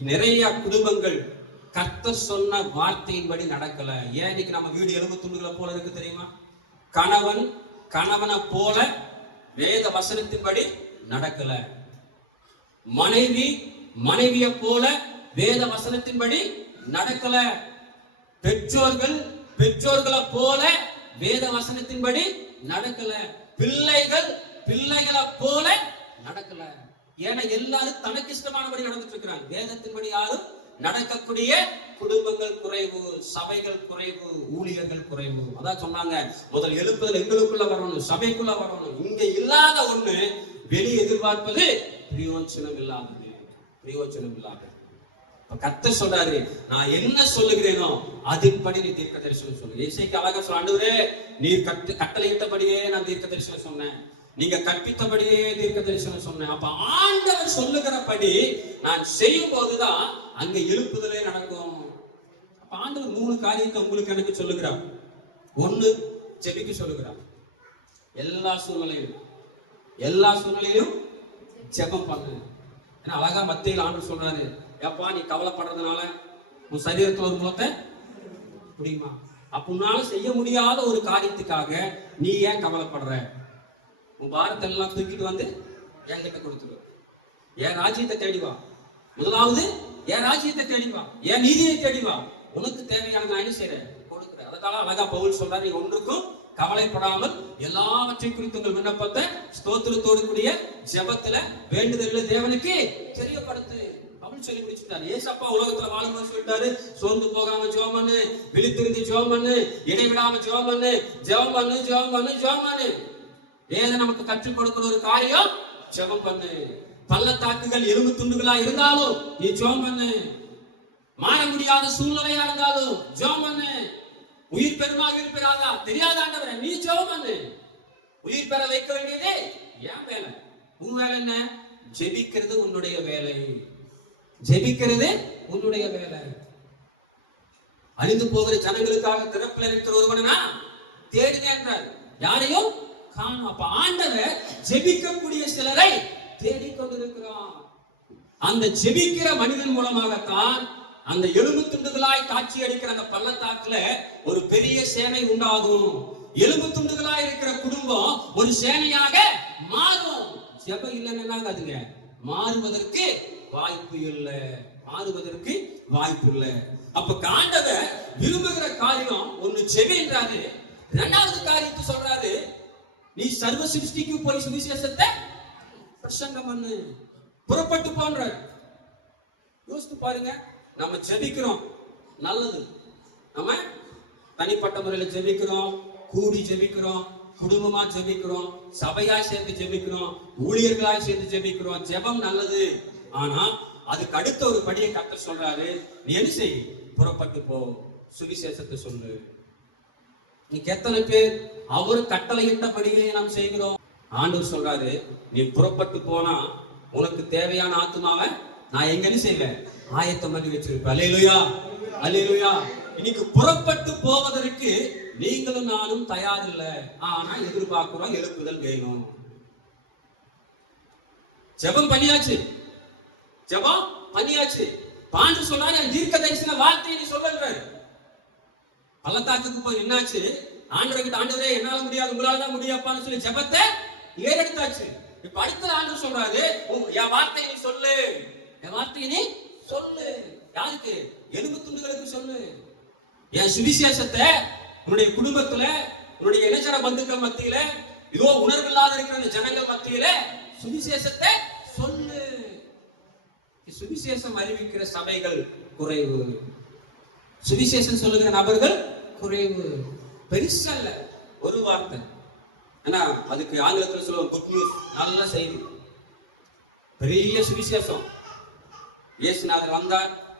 நிறைய குடும்பங்கள் கத்த சொன்ன வார்த்தையின்படி நடக்கல. ஏன் இன்னைக்கு நம்ம வீடு எலும்பு துண்டுகளை போல இருக்கு தெரியுமா? கணவன் கணவனை போல வேத வசனத்தின்படி நடக்கல. மனைவி மனைவிய போல வேத வசனத்தின்படி நடக்கல. பெற்றோர்கள் பெற்றோர்களை போல வேத வசனத்தின்படி நடக்கல. பிள்ளைகள் பிள்ளைகளை போல நடக்கல. ஏன்னா எல்லாரும் தனக்கு இஷ்டமானபடி நடந்துட்டு இருக்கிறாங்க வேதத்தின்படி யாரும் நடக்கக்கூடிய குடும்பங்கள் குறைவு சபைகள் குறைவு ஊழியர்கள் குறைவு. அதான் சொன்னாங்க. முதல் எழுப்புதல் எங்களுக்குள்ள வரணும் சபைக்குள்ள வரணும். இங்க இல்லாத ஒண்ணு வெளி எதிர்பார்ப்பது பிரயோஜனம் இல்லாதது. பிரயோஜனம் இல்லாதது. கத்த சொல்றாரு நான் என்ன சொல்லுகிறேனோ அதன்படி நீ தீர்க்க தரிசனம் சொல்லு. இசைக்கு அழகா சொல்ல ஆண்டவரே நீர் கட்டு கட்டளையிட்டபடியே நான் தீர்க்க தரிசனம் சொன்னேன். நீங்க கற்பித்தபடியே தீர்க்க தரிசனம் சொன்னேன். அப்ப ஆண்டவர் சொல்லுகிறபடி நான் செய்யும் போதுதான் அங்க எழுப்புதலே நடக்கும். அப்ப ஆண்டவர் மூணு காரியத்தை உங்களுக்கு எனக்கு சொல்லுகிறார். ஒண்ணு செபிக்க சொல்லுகிறார். எல்லா சூழ்நிலையிலும் எல்லா சூழ்நிலையிலும் ஜெபம் பண்ணு. ஏன்னா அழகா மத்தியில் ஆண்டு சொல்றாரு ஏப்பா நீ கவலைப்படுறதுனால உன் சரீரத்தில் ஒரு முகத்தை முடியுமா? அப்ப உன்னால செய்ய முடியாத ஒரு காரியத்துக்காக நீ ஏன் கவலைப்படுற? உன் பாரத்தை எல்லாம் தூக்கிட்டு வந்து என்கிட்ட கொடுத்துரு. என் ராஜ்யத்தை தேடிவா முதலாவது என் ராஜ்யத்தை தேடிவா என் நீதியை தேடிவா உனக்கு தேவையான நான் என்ன செய்யறேன் கொடுக்குறேன். அதனால அழகா பவுல் சொல்றாரு ஒன்றுக்கும் கவலைப்படாமல் எல்லாவற்றை குறித்து உங்கள் விண்ணப்பத்தை ஸ்தோத்திரத்தோடு கூடிய ஜபத்துல வேண்டுதல் தேவனுக்கு தெரியப்படுத்து. அப்படின்னு சொல்லி முடிச்சுட்டாரு. ஏசப்பா உலகத்துல வாழும்போது சொல்லிட்டாரு. சோர்ந்து போகாம ஜோம் பண்ணு. விழித்திருந்து ஜோம் பண்ணு. இடைவிடாம ஜோம் பண்ணு. ஜோம் பண்ணு ஜோம் பண்ணு ஜோம் பண்ணு. வேதம் நமக்கு கற்றுக் கொடுக்கிற ஒரு காரியம் ஜெபம் பண்ணு. பள்ளத்தாக்குகள் எலும்பு துண்டுகளா இருந்தாலும் நீ ஜெபம் பண்ணு. மாற முடியாத சூழ்நிலையா இருந்தாலும் ஜெபம் பண்ணு. உயிர் பெறுமா உயிர் பெறாதா? தெரியாத ஆண்டவரே? நீ ஜெபம் பண்ணு. உயிர் பெற வைக்க வேண்டியதே ஏன் வேலை. உன் வேலை என்ன? ஜெபிக்கிறது உன்னுடைய வேலை. ஜெபிக்கிறது உன்னுடைய வேலை. அழிந்து போகிற ஜனங்களுக்காக திறப்பில் இருக்கிற ஒருவனா தேடுங்க என்றார். யாரையும் காணும். அப்ப ஆண்டவர் ஜெபிக்கக்கூடிய சிலரை தேடிக்கொண்டிருக்கிறான் அந்த ஜெபிக்கிற மனிதன் மூலமாகத்தான் அந்த எலும்பு துண்டுகளாய் காட்சி அளிக்கிற அந்த பள்ளத்தாக்குல ஒரு பெரிய சேனை உண்டாகும். எலும்பு துண்டுகளாய் இருக்கிற குடும்பம் ஒரு சேனையாக மாறும். ஜெபம் இல்லைன்னு அதுங்க மாறுவதற்கு வாய்ப்பு இல்லை. மாறுவதற்கு வாய்ப்பு இல்லை. அப்ப காண்டத விரும்புகிற காரியம் ஒண்ணு செவின்றாரு இரண்டாவது காரியத்தை சொல்றாரு. நீ சர்வ சிருஷ்டிக்கு போய் சுவிசேஷத்தை பிரசங்கம் பண்ணு புறப்பட்டு போன்ற யோசித்து பாருங்க நம்ம ஜெபிக்கிறோம். நல்லது. நம்ம தனிப்பட்ட முறையில் ஜெபிக்கிறோம் கூடி ஜெபிக்கிறோம் குடும்பமா ஜெபிக்கிறோம் சபையா சேர்ந்து ஜெபிக்கிறோம் ஊழியர்களாய் சேர்ந்து ஜெபிக்கிறோம். ஜெபம் நல்லது. ஆனா அதுக்கு அடுத்த ஒரு படியை கத்த சொல்றாரு. நீ என்ன செய்? புறப்பட்டு போ. சுவிசேஷத்தை சொல்லு. இன்னைக்கு எத்தனை பேர் அவர் கட்டளையிட்டபடியே நாம் செய்கிறோம்? ஆண்டவர் சொல்றாரு நீ புறப்பட்டு போனா உனக்கு தேவையான ஆத்மாவை நான் எங்கன்னு செய்வேன். ஆயத்தம் பண்ணி வச்சிருப்பேன். அலையிலுயா அலையிலுயா இன்னைக்கு புறப்பட்டு போவதற்கு நீங்களும் நானும் தயார் இல்ல ஆனா எதிர்பார்க்கிறோம் எழுப்புதல் வேணும். ஜெபம் பண்ணியாச்சு. ஜெபம் பண்ணியாச்சு. பாண்டு சொன்னாரு தீர்க்க தரிசன வார்த்தையை நீ சொல்லுன்றாரு பள்ளத்தாக்குக்கு போய் என்னாச்சு ஆண்டவர்கிட்ட ஆண்டவரே என்னால முடியாது உங்களால தான் முடியாப்பான்னு சொல்லி ஜெபத்தை ஏறெடுத்தாச்சு. இப்ப அடுத்த ஆண்டு சொல்றாரு என் வார்த்தையை நீ சொல்லு. என் வார்த்தையை நீ சொல்லு. யாருக்கு? எலும்பு துண்டுகளுக்கு சொல்லு. என் சுவிசேஷத்தை உன்னுடைய குடும்பத்துல உன்னுடைய இளைஞர பந்துக்கள் மத்தியில இதோ உணர்வில்லாத இருக்கிற அந்த ஜனங்கள் மத்தியில சுவிசேஷத்தை சொல்லு. சுவிசேஷம் அறிவிக்கிற சபைகள் குறைவு. சுவிசேஷம் சொல்லுகிற நபர்கள் குறைவு. பெருசல்ல ஒரு வார்த்தை. ஏன்னா அதுக்கு ஆங்கிலத்தில் சொல்லுவோம் குட் நியூஸ் நல்ல செய்தி. பெரிய சுவிசேஷம். இயேசுநாதர் வந்தார்.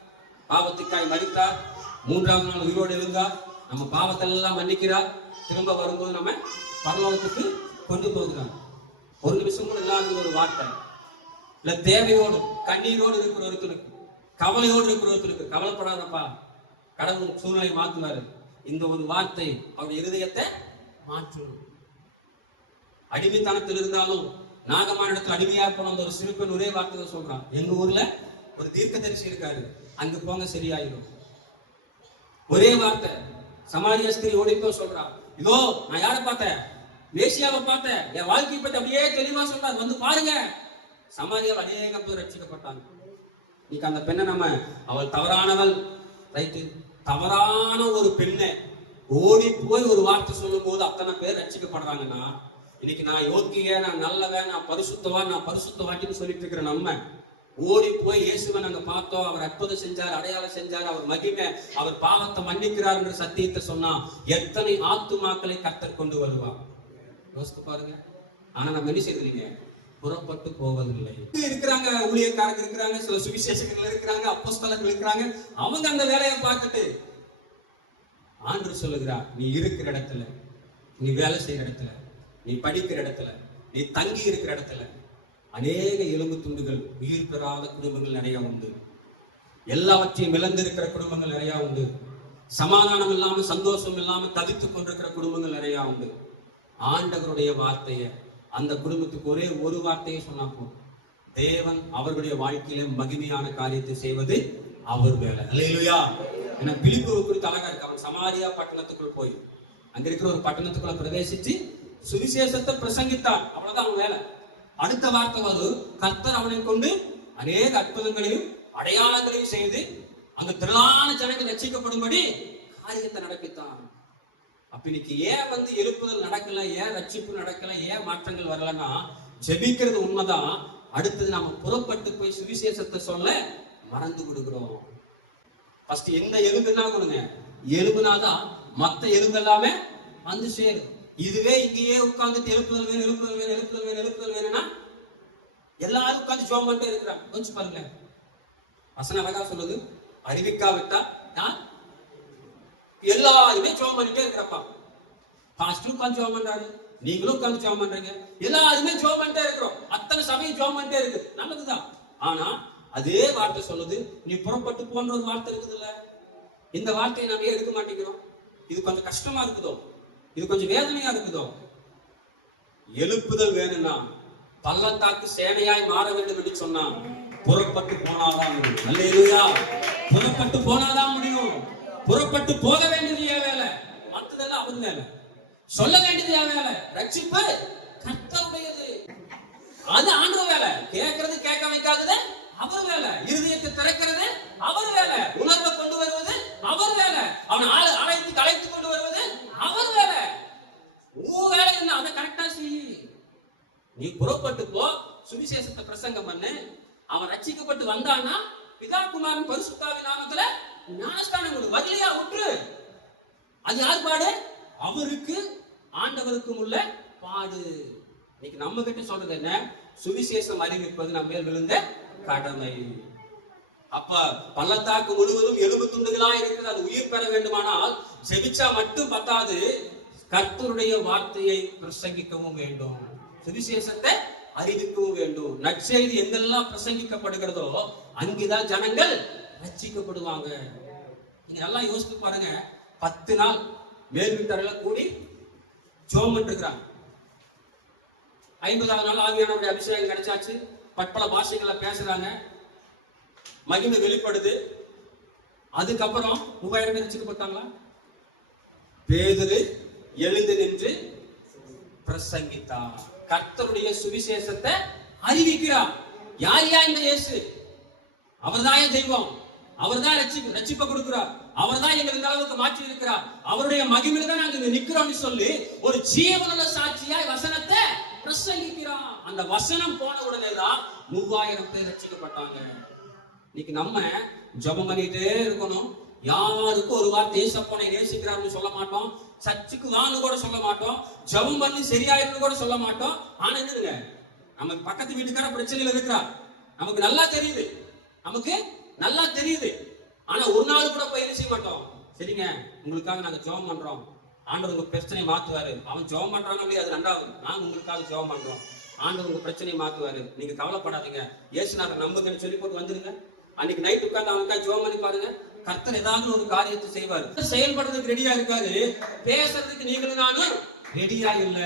பாவத்துக்காய் மறித்தார். மூன்றாவது நாள் உயிரோடு இருந்தார் நம்ம பாவத்தை எல்லாம் மன்னிக்கிறார். திரும்ப வரும்போது நம்ம பரலோகத்துக்கு கொண்டு போகிறார். ஒரு நிமிஷம் கூட இல்லாத ஒரு வார்த்தை. இல்ல தேவையோடு கண்ணீரோடு இருக்கிற ஒருத்தருக்கு கவலையோடு இருக்கிற ஒருத்தருக்கு கவலைப்படாதப்பா. கடவுள் சூழ்நிலை மாத்துவாரு. இந்த ஒரு வார்த்தை அவருடைய இருதயத்தை மாற்றணும் அடிமைத்தனத்தில் இருந்தாலும் நாகமானிடத்தில் அடிமையா போன அந்த ஒரு சிறுப்பன் ஒரே வார்த்தை சொல்றான் எங்க ஊர்ல ஒரு தீர்க்க தரிசி இருக்காரு. அங்க போங்க சரியாயிடும் ஒரே வார்த்தை. சமாரிய ஸ்திரீ ஓடிப்போ சொல்றான் இதோ நான் யாரை பார்த்தேன்? மேசியாவை பார்த்தேன். என் வாழ்க்கையை பற்றி அப்படியே தெளிவா சொல்றாரு வந்து பாருங்க. சமாரியால் அநேகம் பேர் ரட்சிக்கப்பட்டாங்க. இன்னைக்கு அந்த பெண்ணை நம்ம அவள் தவறானவள். ரைட்டு. தவறான ஒரு பெண்ணை ஓடி போய் ஒரு வார்த்தை சொல்லும் போது அத்தனை பேர் ரசிக்கப்படுறாங்கன்னா இன்னைக்கு நான் யோக்கிய நான் நல்லவன் நான் பரிசுத்தவான் நான் பரிசுத்தவாட்டின்னு சொல்லிட்டு இருக்கிற நம்ம ஓடி போய் இயேசுவை நாங்க பார்த்தோம் அவர் அற்புதம் செஞ்சார் அடையாளம் செஞ்சார் அவர் மகிமை அவர் பாவத்தை மன்னிக்கிறார் என்ற சத்தியத்தை சொன்னா எத்தனை ஆத்துமாக்களை கத்தர் கொண்டு வருவார்? யோசித்து பாருங்க. ஆனா நம்ம என்ன செய்யறீங்க புறப்பட்டு போவதில்லை. இருக்கிறாங்க ஊழியக்காரங்க இருக்கிறாங்க சில சுவிசேஷங்கள் இருக்கிறாங்க அப்போஸ்தலர்கள் இருக்கிறாங்க. அவங்க அந்த வேலையை பார்த்துட்டு ஆண்டு சொல்லுகிறார் நீ இருக்கிற இடத்துல நீ வேலை செய்யற இடத்துல நீ படிக்கிற இடத்துல நீ தங்கி இருக்கிற இடத்துல அநேக எலும்பு துண்டுகள் உயிர் பெறாத குடும்பங்கள் நிறைய உண்டு. எல்லாவற்றையும் இழந்திருக்கிற குடும்பங்கள் நிறைய உண்டு. சமாதானம் இல்லாம சந்தோஷம் இல்லாம தவித்துக் கொண்டிருக்கிற குடும்பங்கள் நிறைய உண்டு. ஆண்டவருடைய வார்த்தையை அந்த குடும்பத்துக்கு ஒரே ஒரு வார்த்தையை சொன்னா போதும். தேவன் அவர்களுடைய வாழ்க்கையில மகிமையான காரியத்தை செய்வது அவர் வேலை இல்லையா ஏன்னா பிலிப்பு குறித்து அழகா இருக்கு. அவன் சமாரியா பட்டணத்துக்குள் போய் அங்க இருக்கிற ஒரு பட்டணத்துக்குள்ள பிரவேசிச்சு சுவிசேஷத்தை பிரசங்கித்தான். அவ்வளவுதான் அவன் வேலை அடுத்த வார்த்தை வரும் கர்த்தர் அவனை கொண்டு அநேக அற்புதங்களையும் அடையாளங்களையும் செய்து அந்த திரளான ஜனங்கள் ரசிக்கப்படும்படி காரியத்தை நடப்பித்தான். அப்ப இன்னைக்கு ஏன் வந்து எழுப்புதல் நடக்கல ஏன் ரட்சிப்பு நடக்கல ஏன் மாற்றங்கள் வரலன்னா ஜெபிக்கிறது உண்மைதான். அடுத்தது நாம புறப்பட்டு போய் சுவிசேஷத்தை சொல்ல மறந்து கொடுக்கிறோம் ஃபர்ஸ்ட் எந்த எலும்புனா கொடுங்க. எலும்புனாதான் மத்த எலும்பு எல்லாமே வந்து சேரும். இதுவே இங்கேயே உட்காந்துட்டு எழுப்புதல் வேணும் எழுப்புதல் வேணும் எழுப்புதல் வேணும் எழுப்புதல் வேணும்னா எல்லாரும் உட்கார்ந்து ஜோம் பண்ணிட்டே இருக்கிறாங்க. கொஞ்சம் பாருங்க வசன அழகா சொல்லுது. அறிவிக்காவிட்டா நான் எல்லாருமே ஜோம் பண்ணிட்டே இருக்கிறப்பா. பாஸ்டரும் உட்காந்து ஜோம் பண்றாரு. நீங்களும் உட்காந்து ஜோம் பண்றீங்க. எல்லாருமே ஜோம் பண்ணிட்டே இருக்கிறோம். அத்தனை சமயம் ஜோம் பண்ணிட்டே இருக்கு. நல்லதுதான். ஆனா அதே வார்த்தை சொல்லுது. நீ புறப்பட்டு போன்ற ஒரு வார்த்தை இருக்குது இல்ல இந்த வார்த்தையை நாம ஏன் எடுக்க மாட்டேங்கிறோம்? இது கொஞ்சம் கஷ்டமா இருக்குதோ? இது கொஞ்சம் வேதனையா இருக்குதோ? எழுப்புதல் வேணும்னா பள்ளத்தாக்கு சேனையாய் மாற வேண்டும் என்று சொன்னா புறப்பட்டு போனாதான் முடியும். புறப்பட்டு போனாதான் முடியும். புறப்பட்டு போக வேண்டியது என் வேலை. மத்ததெல்லாம் அவன் வேலை. சொல்ல வேண்டியது என் வேலை. ரட்சிப்பு கர்த்தருடையது. அது ஆண்டு வேலை கேட்கறது கேட்க வைக்காதது அவர் வேலை இருதயத்தை திறக்கிறது அவர் வேலை உணர்வை கொண்டு வருவது அவர் வேலை அவன் ஆள அழைத்து அழைத்து கொண்டு வருவது அவர் வேலை உன் வேலை என்ன அதை கரெக்டா செய் நீ புறப்பட்டு போ சுவிசேஷத்தை பிரசங்கம் பண்ணு அவன் ரட்சிக்கப்பட்டு வந்தான்னா பிதா குமாரன் பரிசுத்தாவி நாமத்துல பதிலையா கொடு அது யார் பாடு? அவருக்கு ஆண்டவருக்கும் உள்ள பாடு. இன்னைக்கு நம்ம கிட்ட சொல்றது என்ன? சுவிசேஷம் அறிவிப்பது நம்ம மேல் விழுந்த கடமை. அப்ப பள்ளத்தாக்கு முழுவதும் எலும்பு துண்டுகளா இருக்குது அது உயிர் பெற வேண்டுமானால் செவிச்சா மட்டும் பத்தாது. கர்த்தருடைய வார்த்தையை பிரசங்கிக்கவும் வேண்டும். சுவிசேஷத்தை அறிவிக்கவும் வேண்டும். நற்செய்தி எங்கெல்லாம் பிரசங்கிக்கப்படுகிறதோ அங்குதான் ஜனங்கள் ரச்சிக்கப்படுவாங்க நீங்க நல்லா யோசித்து பாருங்க. பத்து நாள் மேல் கூடி ஜோம் இருக்கிறாங்க. ஐம்பதாவது நாள் ஆவியானவருடைய அபிஷேகம் கிடைச்சாச்சு. பற்பல பாஷைகளை பேசுறாங்க. மகிமை வெளிப்படுது. அதுக்கப்புறம் மூவாயிரம் பேர் வச்சுக்கப்பட்டாங்களா பேதரு எழுந்து நின்று பிரசங்கித்தார். கர்த்தருடைய சுவிசேஷத்தை அறிவிக்கிறார். யார் யா இந்த இயேசு? அவர்தான் தெய்வம். அவர் தான் ரட்சிப்பு ரட்சிப்பை கொடுக்கிறார். அவர்தான் எங்களை இந்த அளவுக்கு மாற்றி இருக்கிறார் அவருடைய மகிமையில தான் நாங்க இங்க நிக்கிறோம்னு சொல்லி ஒரு ஜீவனுள்ள சாட்சியாய் வசனத்தை பிரசங்கிக்கிறான். அந்த வசனம் போன உடனே தான் மூவாயிரம் பேர் ரட்சிக்கப்பட்டாங்க. இன்னைக்கு நம்ம ஜெபம் பண்ணிட்டே இருக்கணும். யாருக்கும் ஒரு வார்த்தை ஏசப்பனை நேசிக்கிறார்னு சொல்ல மாட்டோம். சர்ச்சுக்கு வான்னு கூட சொல்ல மாட்டோம். ஜெபம் பண்ணி சரியாயிருந்து கூட சொல்ல மாட்டோம். ஆனா என்னதுங்க? நமக்கு பக்கத்து வீட்டுக்கார பிரச்சனையில இருக்கிறா நமக்கு நல்லா தெரியுது. நமக்கு நல்லா தெரியுது. ஆனா ஒரு நாள் கூட பயிர் செய்ய மாட்டோம்? சரிங்க உங்களுக்காக நாங்க ஜெபம் பண்றோம். ஆண்டவர் உங்க பிரச்சனையை மாத்துவாரு. அவன் ஜெபம் பண்றாங்க அப்படியே அது ரெண்டாவது. நாங்க உங்களுக்காக ஜெபம் பண்றோம். ஆண்டவர் உங்க பிரச்சனையை மாத்துவாரு. நீங்க கவலைப்படாதீங்க. ஏசுநாதர் நம்புங்கன்னு சொல்லி போட்டு வந்துருங்க. அன்னைக்கு நைட் உட்கார்ந்து அவனுக்கா ஜெபம் பண்ணி பாருங்க. கர்த்தர் ஏதாவது ஒரு காரியத்தை செய்வாரு. செயல்படுறதுக்கு ரெடியா இருக்காரு. பேசுறதுக்கு நீங்களும் நானும் ரெடியா இல்ல.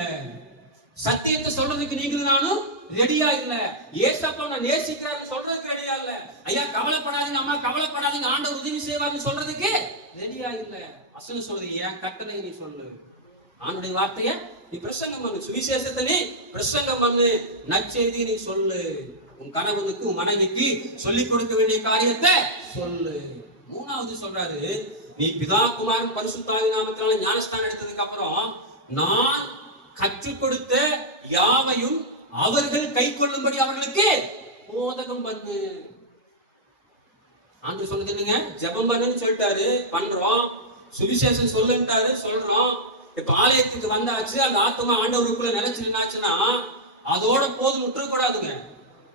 சத்தியத்தை சொல்றதுக்கு நீங்களும் நானும் ரெடியா இல்ல. ஏசப்பா நான் நேசிக்கிறாரு சொல்றதுக்கு ரெடியா இல்ல. ஐயா கவலைப்படாதீங்க அம்மா கவலைப்படாதீங்க. ஆண்டவர் உதவி செய்வார்னு சொல்றதுக்கு ரெடியா இல்ல. வசனம் சொல்றது ஏன் கட்டளை நீ சொல்லு? ஆண்டுடைய வார்த்தைய நீ பிரசங்கம் பண்ணு. சுவிசேஷத்தை நீ பிரசங்கம் பண்ணு. நற்செய்தி நீ சொல்லு. உன் கணவனுக்கு உன் மனைவிக்கு சொல்லிக் கொடுக்க வேண்டிய காரியத்தை சொல்லு. மூணாவது சொல்றாரு நீ பிதா குமாரன் பரிசுத்தாவி நாமத்தினால ஞானஸ்தானம் எடுத்ததுக்கு அப்புறம் நான் கற்றுக் கொடுத்த யாவையும் அவர்கள் கை கொள்ளும்படி அவர்களுக்கு போதகம் பண்ணு ஆண்டு சொன்னது என்னங்க? ஜெபம் பண்ணுன்னு சொல்லிட்டாரு. பண்றோம். சுவிசேஷம் சொல்லுன்ட்டாரு. சொல்றோம். இப்ப ஆலயத்துக்கு வந்தாச்சு. அந்த ஆத்மா ஆண்டவருக்குள்ள நிலைச்சு நின்னாச்சுன்னா அதோட போதும் விட்டுறக்கூடாதுங்க.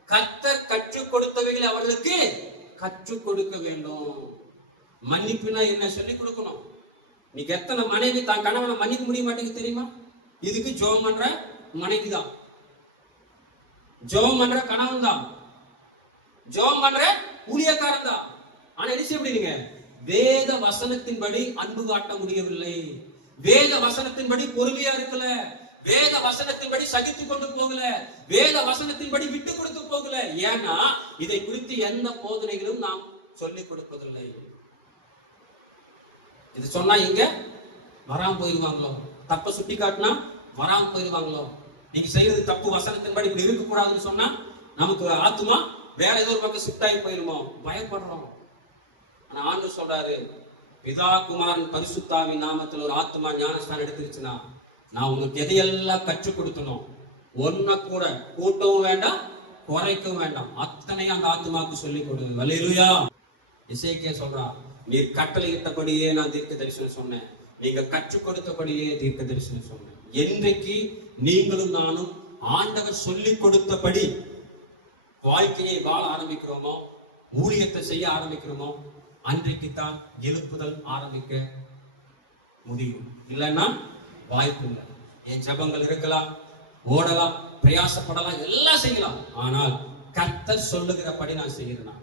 கத்தர் கற்றுக் கொடுத்தவைகளை அவர்களுக்கு கற்றுக் கொடுக்க வேண்டும். மன்னிப்புனா என்ன? சொல்லி கொடுக்கணும். நீங்க எத்தனை மனைவி தான் கணவனை மன்னிக்க முடிய மாட்டேங்குது தெரியுமா? இதுக்கு ஜோம் பண்ற மனைவி தான் ஜோம் பண்ற கணவன் தான் ஜோம் பண்ற ஊழியக்காரன் தான் ஆனா என்ன செய்ய முடியுங்க வேத வசனத்தின்படி அன்பு காட்ட முடியவில்லை. வேத வசனத்தின்படி பொறுமையா இருக்கல. வேத வசனத்தின்படி சகித்து கொண்டு போகல. வேத வசனத்தின்படி விட்டு கொடுத்து போகல. ஏன்னா இதை குறித்து எந்த போதனைகளும் நாம் சொல்லிக் கொடுப்பதில்லை. இது சொன்னா இங்க வராம போயிருவாங்களோ? தப்ப சுட்டி காட்டினா வராம போயிருவாங்களோ? நீங்க செய்யறது தப்பு வசனத்தின்படி இப்படி இருக்க கூடாதுன்னு சொன்னா நமக்கு ஆத்துமா ஆத்மா வேற ஏதோ ஒரு பக்கம் ஷிஃப்ட் ஆகி போயிருமோ? பயப்படுறோம். ஆனா ஆண்டு சொல்றாரு பிதா குமாரன் பரிசுத்தாவி நாமத்தில் ஒரு ஆத்மா ஞானஸ்தான் எடுத்துருச்சுன்னா நான் உனக்கு எதையெல்லாம் கற்றுக் கொடுத்தனும் ஒன்ன கூட கூட்டவும் வேண்டாம் குறைக்கவும் வேண்டாம். அத்தனையும் அந்த ஆத்மாவுக்கு சொல்லிக் கொடு. வலிலுயா இசைக்கே சொல்றா நீர் கட்டளையிட்டபடியே நான் தீர்க்க தரிசனம் சொன்னேன். நீங்க கற்றுக் கொடுத்தபடியே தீர்க்க தரிசனம் சொன்னேன். என்றைக்கு நீங்களும் நானும் ஆண்டவர் சொல்லிக் கொடுத்தபடி வாழ்க்கையை வாழ ஆரம்பிக்கிறோமோ ஊழியத்தை செய்ய ஆரம்பிக்கிறோமோ அன்றைக்கு தான் எழுப்புதல் ஆரம்பிக்க முடியும். இல்லைன்னா வாய்ப்பு இல்லை. என் ஜபங்கள் இருக்கலாம் ஓடலாம் பிரயாசப்படலாம் எல்லாம் செய்யலாம். ஆனால் கர்த்தர் சொல்லுகிறபடி நான் செய்கிறேன்?